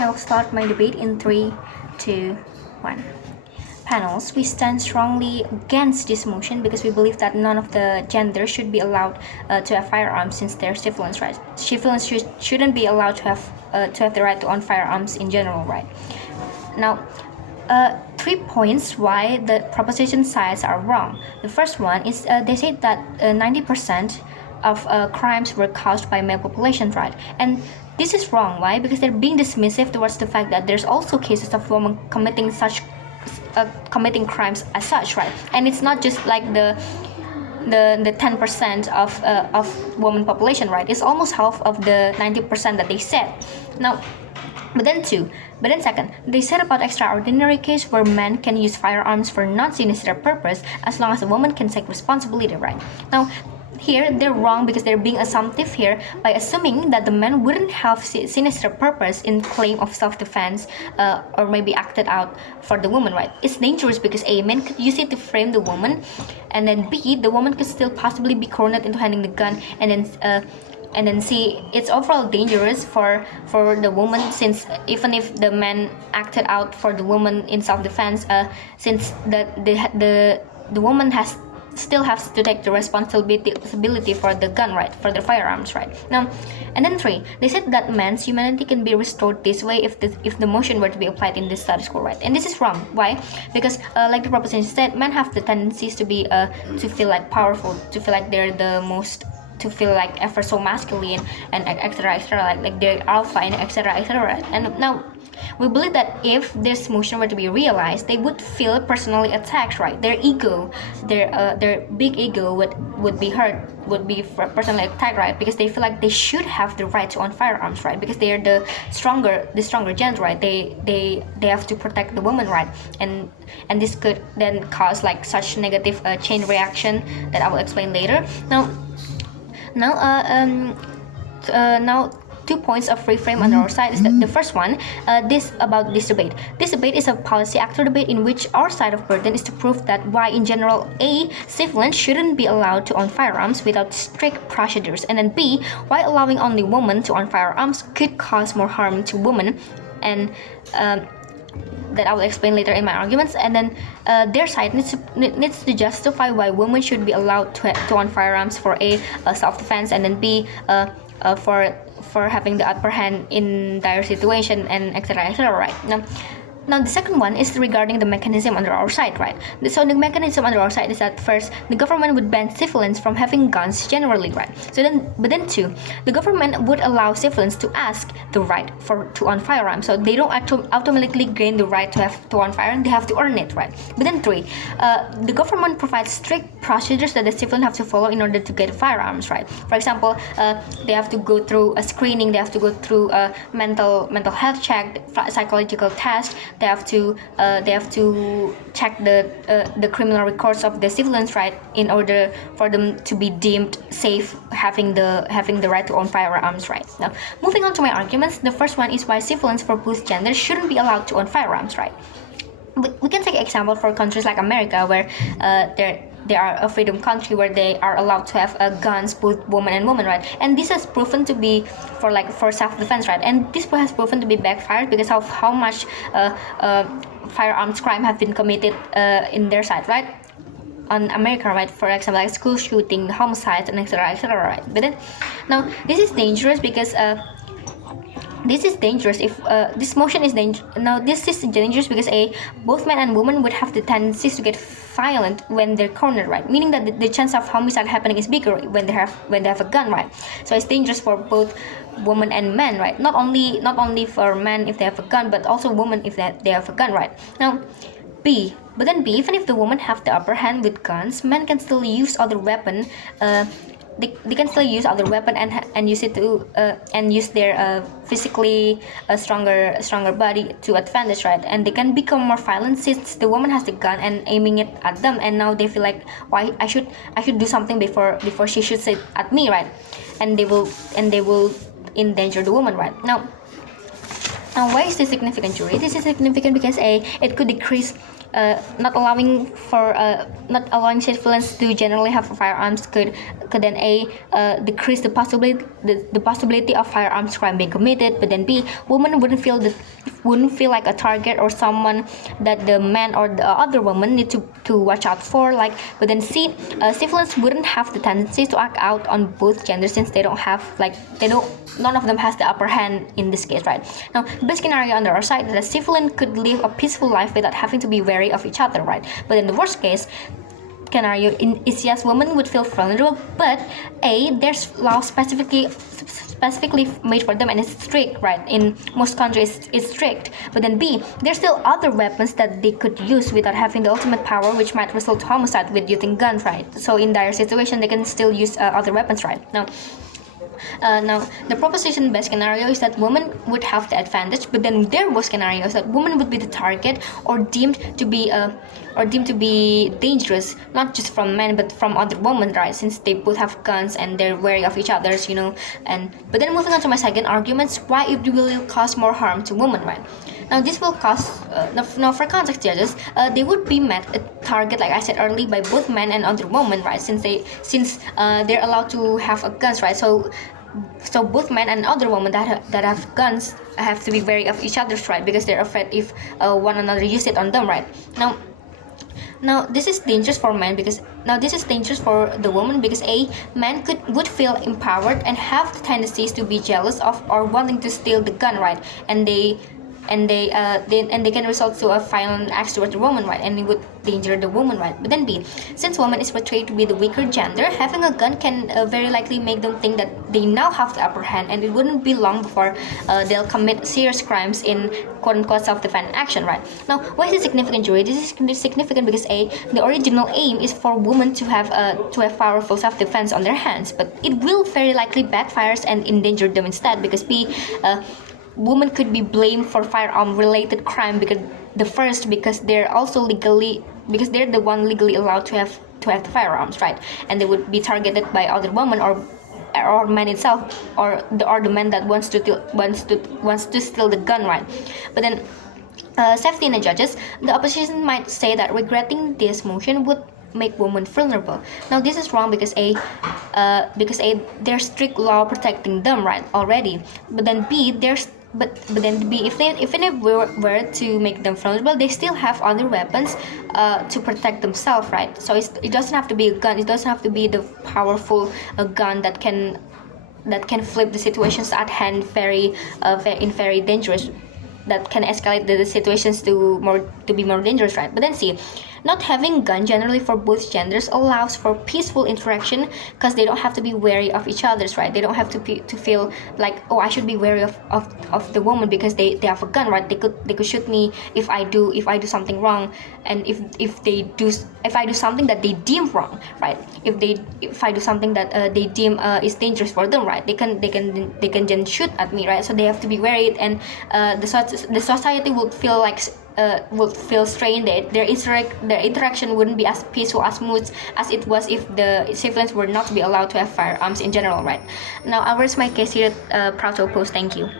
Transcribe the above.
I'll start my debate in 3, 2, 1. Panels, we stand strongly against this motion because we believe that none of the genders should be allowed to have firearms since they're civilians, right? Civilians shouldn't be allowed to have the right to own firearms in general, right? Now, 3 points why the proposition sides are wrong. The first one is they say that 90% of crimes were caused by male population, right? And this is wrong. Why? Because they're being dismissive towards the fact that there's also cases of women committing crimes as such, right? And it's not just like the 10% of woman population, right? It's almost half of the 90% that they said. Now, but then second, they said about extraordinary case where men can use firearms for non-sinister purpose as long as the woman can take responsibility, right? Now, here they're wrong because they're being assumptive here by assuming that the men wouldn't have sinister purpose in claim of self-defense or maybe acted out for the woman, right? It's dangerous because A, men could use it to frame the woman, and then B, the woman could still possibly be cornered into handing the gun, and then C, it's overall dangerous for the woman, since even if the man acted out for the woman in self-defense, since the woman still has to take the responsibility for the gun, right, for the firearms, right? Now, and then 3, they said that man's humanity can be restored this way if the motion were to be applied in this status quo, right? And this is wrong. Why? Because like the proposition said, men have the tendencies to be to feel like powerful, to feel like they're the most, to feel like ever so masculine and etc, like they're alpha and etc. And now we believe that if this motion were to be realized, they would feel personally attacked, right? Their ego, their big ego would be hurt, would be personally attacked, right? Because they feel like they should have the right to own firearms, right? Because they are the stronger gender, right? They have to protect the woman, right? And this could then cause like such negative chain reaction that I will explain later. Now 2 points of reframe on our side is that the first one, this debate. This debate is a policy actor debate in which our side of burden is to prove that why in general A, civilians shouldn't be allowed to own firearms without strict procedures, and then B, why allowing only women to own firearms could cause more harm to women, and that I will explain later in my arguments. And then their side needs to justify why women should be allowed to own firearms for A, self-defense, and then B, for having the upper hand in dire situation, and etc, right? Now the second one is regarding the mechanism under our side, right? So the mechanism under our side is that first, the government would ban civilians from having guns generally, right? But then 2, the government would allow civilians to ask the right to own firearms. So they don't automatically gain the right to own firearms, they have to earn it, right? But then 3, the government provides strict procedures that the civilians have to follow in order to get firearms, right? For example, they have to go through a screening, they have to go through a mental health check, psychological test. They have to check the criminal records of the civilians, right, in order for them to be deemed safe having the right to own firearms, right? Now, moving on to my arguments, the first one is why civilians for both genders shouldn't be allowed to own firearms, right? We can take an example for countries like America, where they are a freedom country where they are allowed to have guns, both women and women, right? And this has proven to be for self-defense, right? And this has proven to be backfired because of how much firearms crime have been committed in their side, right? On America, right? For example, like school shooting, homicides, and etc, right? But then now this is dangerous because this is dangerous if this motion is dangerous. Now this is dangerous because both men and women would have the tendencies to get violent when they're cornered, right? Meaning that the chance of homicide happening is bigger when they have a gun, right? So it's dangerous for both women and men, right? Not only for men if they have a gun, but also women if they have a gun, right? Now but then B, even if the women have the upper hand with guns, men can still use other weapon. They can still use other weapon and use it to and use their physically stronger body to advantage, right? And they can become more violent since the woman has the gun and aiming it at them, and now they feel like, why I should do something before she shoots it at me, right? And they will endanger the woman, right? Now Now, why is this significant, jury? This is significant because it could decrease, not allowing civilians to generally have firearms could then decrease the possibility of firearms crime being committed. But then B, women wouldn't feel like a target or someone that the man or the other woman need to watch out for. Like, but then C, civilians wouldn't have the tendency to act out on both genders since they don't have none of them has the upper hand in this case, right? Now, the best scenario on the other side is that civilians could live a peaceful life without having to be wary of each other, right? But in the worst case scenario, is yes, women would feel vulnerable, but there's law specifically made for them and it's strict, right? In most countries it's strict. But then B, there's still other weapons that they could use without having the ultimate power, which might result homicide with using guns, right? So in dire situation they can still use other weapons, right? Now, the proposition best scenario is that women would have the advantage, but then their worst scenario is that women would be the target or deemed to be dangerous, not just from men but from other women, right? Since they both have guns and they're wary of each other's, but then moving on to my second argument, why it will cause more harm to women, right? Now this will cause, now for context judges, they would be met a target, like I said earlier, by both men and other women, right? Since they're allowed to have guns, right? So both men and other women that have guns have to be wary of each other's, right? Because they're afraid if one another use it on them, right? Now this is dangerous for men because this is dangerous for the woman because men would feel empowered and have the tendencies to be jealous of or wanting to steal the gun, right? And they can result to a violent act towards the woman, right? And it would danger the woman, right? But then B, since woman is portrayed to be the weaker gender, having a gun can very likely make them think that they now have the upper hand, and it wouldn't be long before they'll commit serious crimes in quote-unquote self-defense action, right? Now, why is it significant, jury? This is significant because the original aim is for women to have powerful self-defense on their hands, but it will very likely backfires and endanger them instead because B, women could be blamed for firearm related crime because they're the one legally allowed to have the firearms, right? And they would be targeted by other women or man itself or the man that wants to steal the gun, right? But then safety and the judges, the opposition might say that regretting this motion would make women vulnerable. Now this is wrong because there's strict law protecting them, right, already. But then B, if they were to make them vulnerable, they still have other weapons to protect themselves, right? So it doesn't have to be a gun. It doesn't have to be the powerful gun that can flip the situations at hand very dangerous, that can escalate the situations to be more dangerous, right? But then see, not having gun generally for both genders allows for peaceful interaction because they don't have to be wary of each other's, right? They don't have to feel like, oh, I should be wary of the woman because they have a gun, right? They could shoot me if I do something wrong, and if I do something that they deem wrong, right? If I do something that they deem is dangerous for them, right? They can then shoot at me, right? So they have to be wary, and the society would feel strained. Their interaction wouldn't be as peaceful, as smooth as it was if the civilians were not to be allowed to have firearms in general, right? Now I'll rest my case here. Proud to oppose. Thank you.